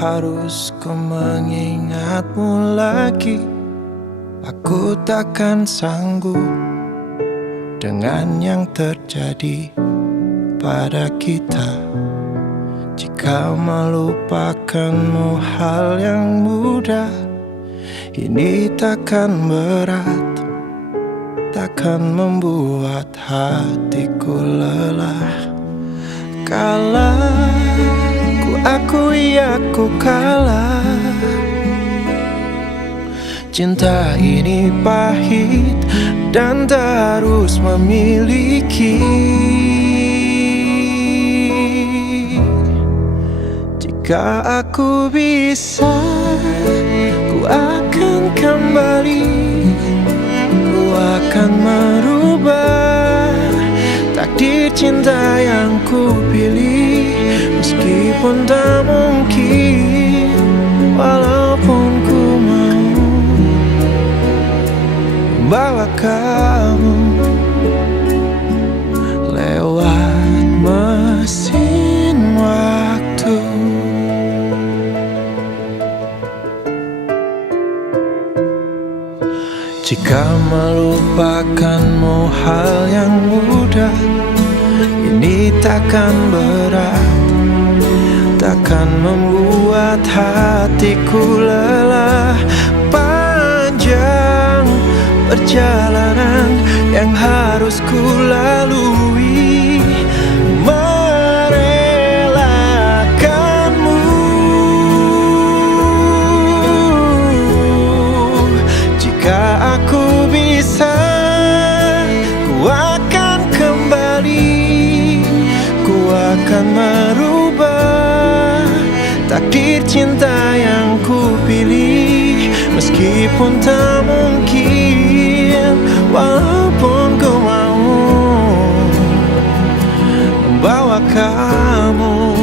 harus ku mengingatmu lagi. Aku takkan sanggup dengan yang terjadi pada kita. Jika melupakanmu hal yang mudah, ini takkan berat, takkan membuat hatiku lelah. Kalah, ku akui aku kalah. Cinta ini pahit dan tak harus memiliki. Jika aku bisa, ku akan kembali. Ku akan merubah takdir cinta yang ku pilih. Meskipun tak mungkin, walaupun ku mau bawa kamu lewat mesin waktu. Jika melupakanmu hal yang mudah, ini takkan berat, takkan membuat hatiku lelah. Panjang perjalanan yang harus ku lalui, merelakanmu. Jika aku bisa, ku akan kembali. Ku akan merubah takdir cinta yang ku pilih. Meskipun tak mungkin, walaupun ku mau membawa kamu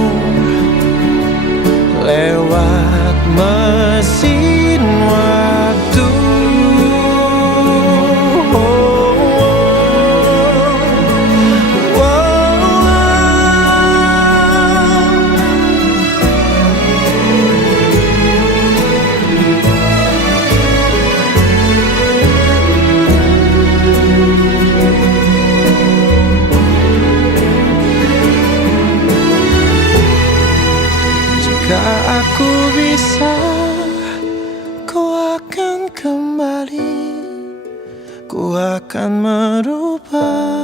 lewat mesin waktu. Jika aku bisa, ku akan kembali. Ku akan merubah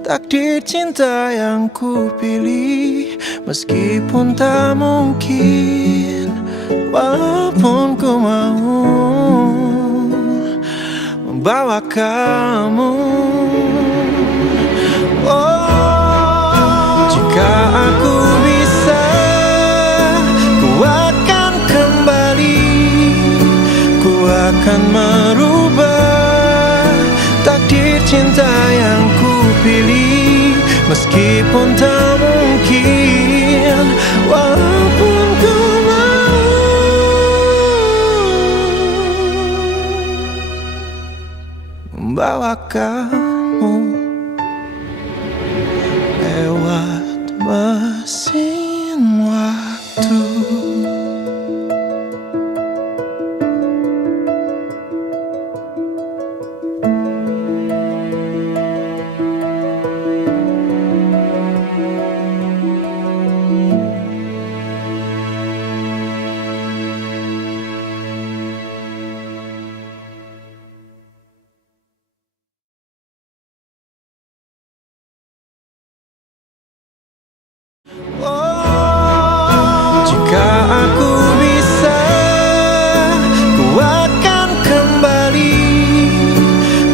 takdir cinta yang ku pilih. Meskipun tak mungkin, walaupun ku mau membawa kamu. Oh, jika aku bisa, akan kembali. Ku akan merubah takdir cinta yang ku pilih. Meskipun tak mungkin, walaupun ku mau membawa kamu lewat mesin waktu. Jika aku bisa, ku akan kembali.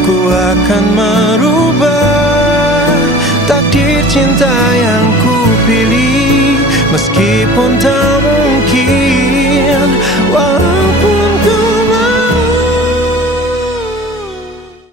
Ku akan merubah takdir cinta yang ku pilih. Meskipun tak mungkin,